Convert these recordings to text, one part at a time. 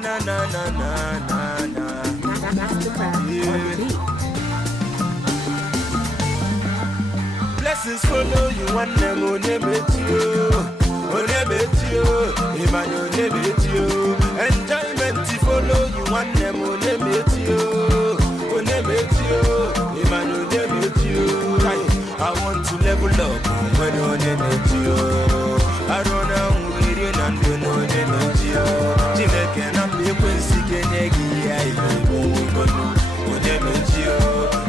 na na na na na. Blessings follow you one them on you. Emmanuel Nebetio. Enjoyment follow you one them on Nebetio. Emmanuel Nebetio. I want to level up when on Nebetio. I don't know where you and do no Nebetio. Jamaica and I'm the Quincy Kenegi. I won't Nebetio.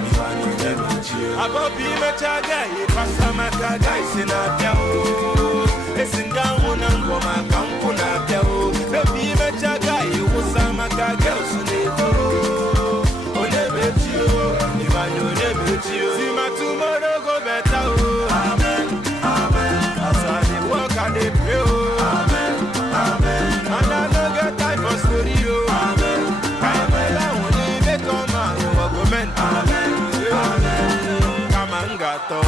Emmanuel Nebetio. I got be much a guy. Passamaka guys in a piao. Listen down one and go my campuna piao. Baby much a guy. You was some girls in the oh, Nebetio. Emmanuel Nebetio. See my tomorrow go better. Amen. Amen. As I walk and they pray. Amen. Amen. And I don't get time for story. Amen. Amen. I only make on my argument. Amen. Come and gato.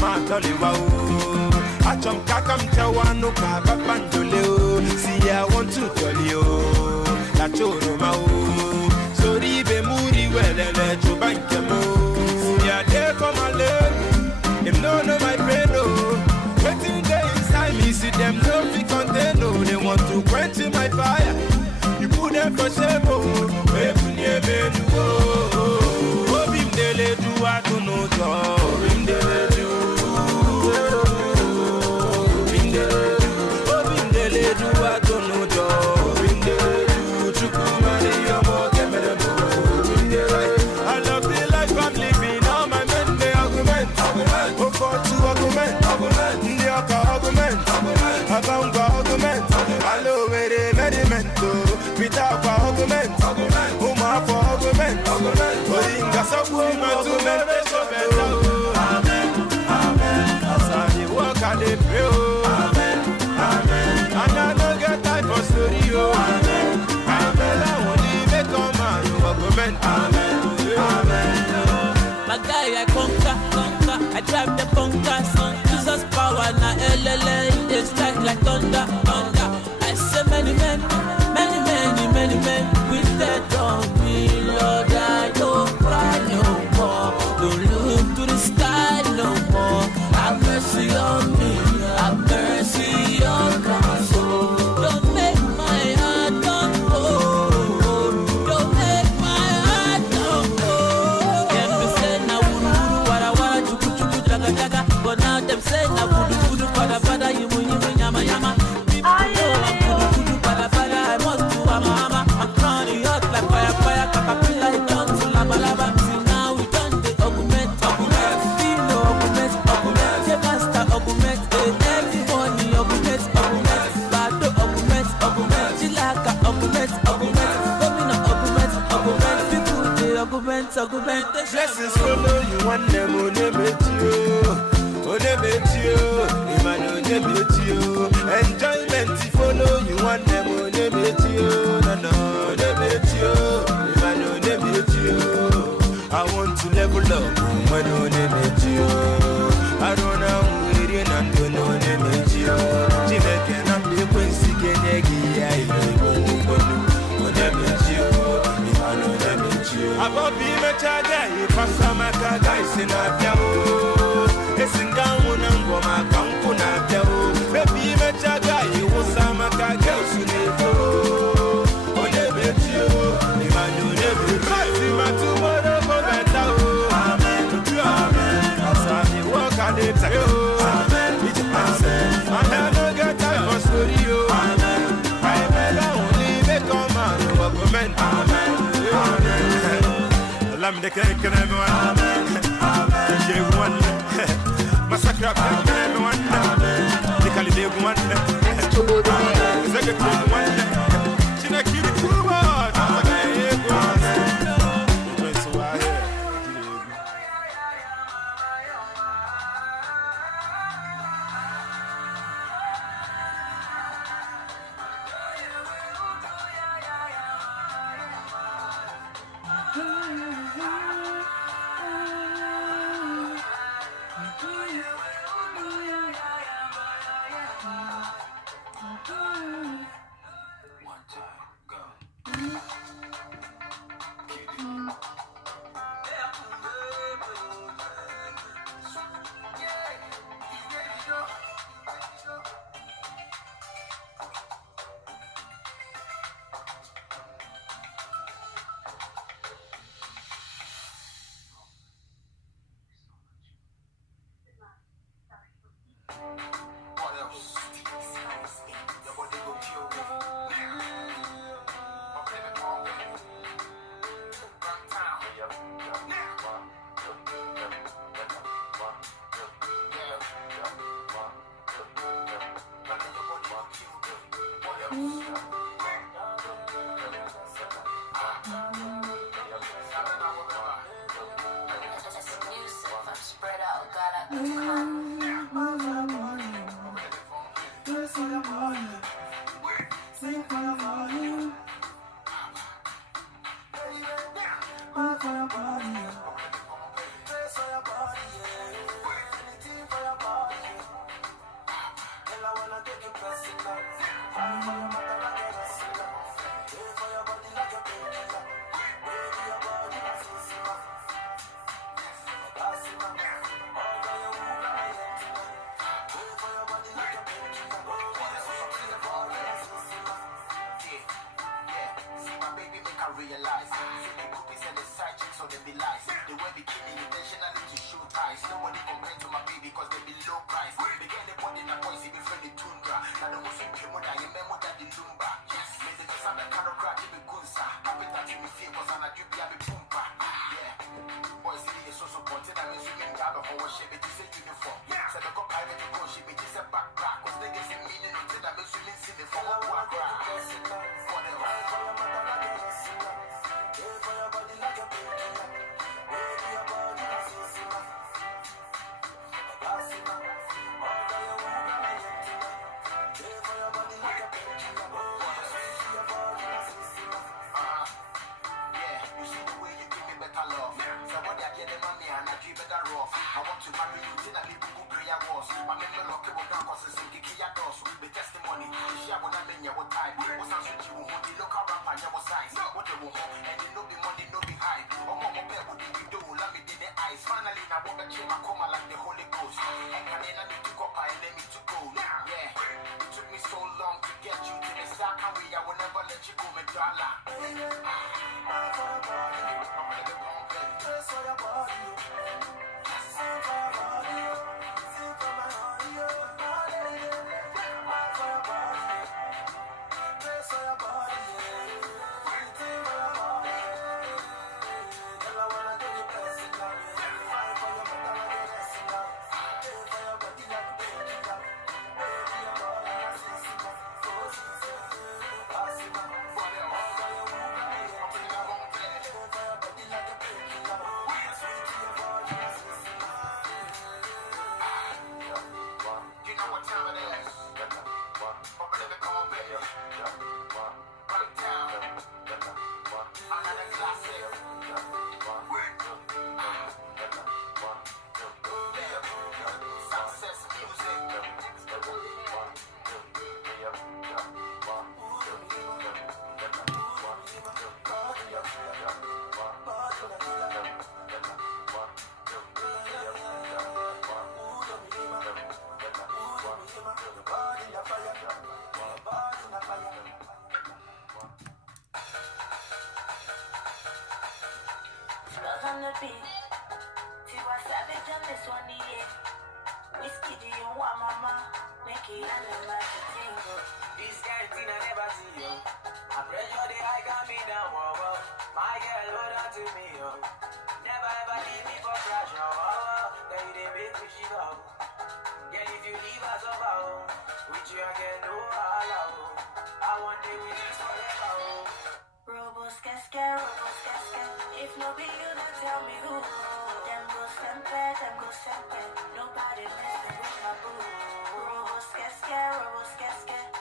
Matoli wow. Achom kakam chawano kabapandoleo. See I want to tell you. La choro mao. Sorry be muri welele chubankemo. See I there for my love. Them no know my brain no. Waiting there inside me. See them no be content no. They want to quench my fire. You put them for shame oh. Wepunye benu oh. Obim dele do I do no job. Obim dele do. Obim dele do I do no job. Obim dele do. Chukumani yomo kemeremo. I love the life I'm living. All my men they argument. Oh for to argument. They are argument. About argument. I love it merriment. Without argument. Oh my for argument. Oh inga sabuma to men so better. Amen. Amen. As I walk and they pray. Amen. Amen. And I don't get time for story. Amen. Amen. I only make on my argument. Amen. Amen. My guy, I conquer. I drive the bunkers. Jesus power na LLA. They strike like thunder. I say many men with that on me, Lord. I don't cry no more. Don't look to the sky no more. Have mercy on me. Have mercy on my soul. Don't make my heart don't go. Don't make my heart don't go. Them be say na wudu wara chuku jaga. But now them say na wudu pada yimu yama. People know I'm wudu pada. I must do mama. I'm running hot like fire. Caterpillar it done to lava. See now we done the augment. We know augment. The master augment. Everybody augment. Bado augment. Chilaka augment. Domino augment. People they augment. Blessings follow you one them on Nebetio. Emmanuel Nebetio. Enjoyment follow you one them on Nebetio. No, Nebetio. Emmanuel Nebetio. I want to level up when on Nebetio. I don't know where you and do no Nebetio. Jamaica and I'm the Quincy Kenegi. I won't Nebetio. Emmanuel Nebetio. I got be much a guy. Passamaka guys in a piao. Listen down one and go my campuna piao. Baby much a guy. You was some girls in the oh Nebetio. Emmanuel Nebetio. See my tomorrow go better. Amen. Amen. As I walk and they pray. Amen. Amen. And I don't get time for story. Amen. Amen. I only make on my argument. Amen. Amen. Lam de cake and everyone. Amen. Amen. J one. Massacre everyone. Amen. The Calibé one. Executive one. Chinakiri Kuba. One time, go. What else? Your body go kill me. I'm living on me. Run town. Spread out, got out the Sing for your body. Move for your body. Place for your body. Anything for your body. Girl, I wanna take you personal. Fight for your mother like a wrestler. Pay for your body like a painkiller. Baby, your body is easy. Pass it back. All for your wound and my empty. Pay for your body like a painkiller. Your body is easy. See my baby make her realize. See the groupies and the side chicks so they be lies. They wear bikini intentionally to show ties. Nobody complain to my baby cause they be low price. They get the body in a boy see me friendly tundra. Now the most you more than you remember that the lumba. Yes, me the just have a car crack in the gunsa. Happy that you me feel cause I'm a duty I'm a pumpa. Yeah, boys see the so pointed. I mean swimming grab a whole shape it is a uniform. So the cop private to go ship it is a backpack. Cause they get some meaning until I'm swimming in the form of what I want to marry you till I leave Google prayer walls. My member lock up down cause it's in Kikia doors. The testimony, the share what I mean, what time. What's on switch you, the local rapper, never size. What the woman, and they know be money, no be hype. Oh, mama, what did you do? Let me do the eyes. Finally, now what the came, I come like the Holy Ghost. And then I need to go by and let me to go. Yeah, it took me so long to get you to the sack. I will never let you go, my dollar. on the beat. See what savage on this one, yeah. Whiskey, do you want mama? Make it animal to tingle. This kind of thing I never see, yo. I pressure the high got me down, whoa, whoa. My girl, hold on to me, yo. Never ever leave me for crash, yo, whoa, whoa. Then you dey make me shiver, oh. Girl, if you leave us over, oh. With you I get no holla, oh. I want day with you forever, oh. Robos casca. If no be you, then tell me who. Them go sempe. Nobody messing with my boo. Robos casca.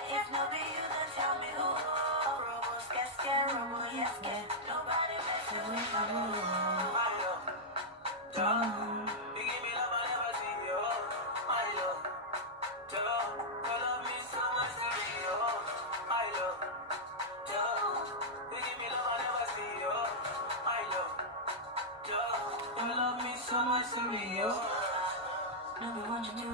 If no be you, then tell me who. Robos casca. Nobody messing with my boo. My love, dog. You give me love I never see, yo. My love, dog. You love me so much to me, yo. My love, dog. You give me love I never see, yo. My love, dog. You love me so much to me, yo. Number one, you do.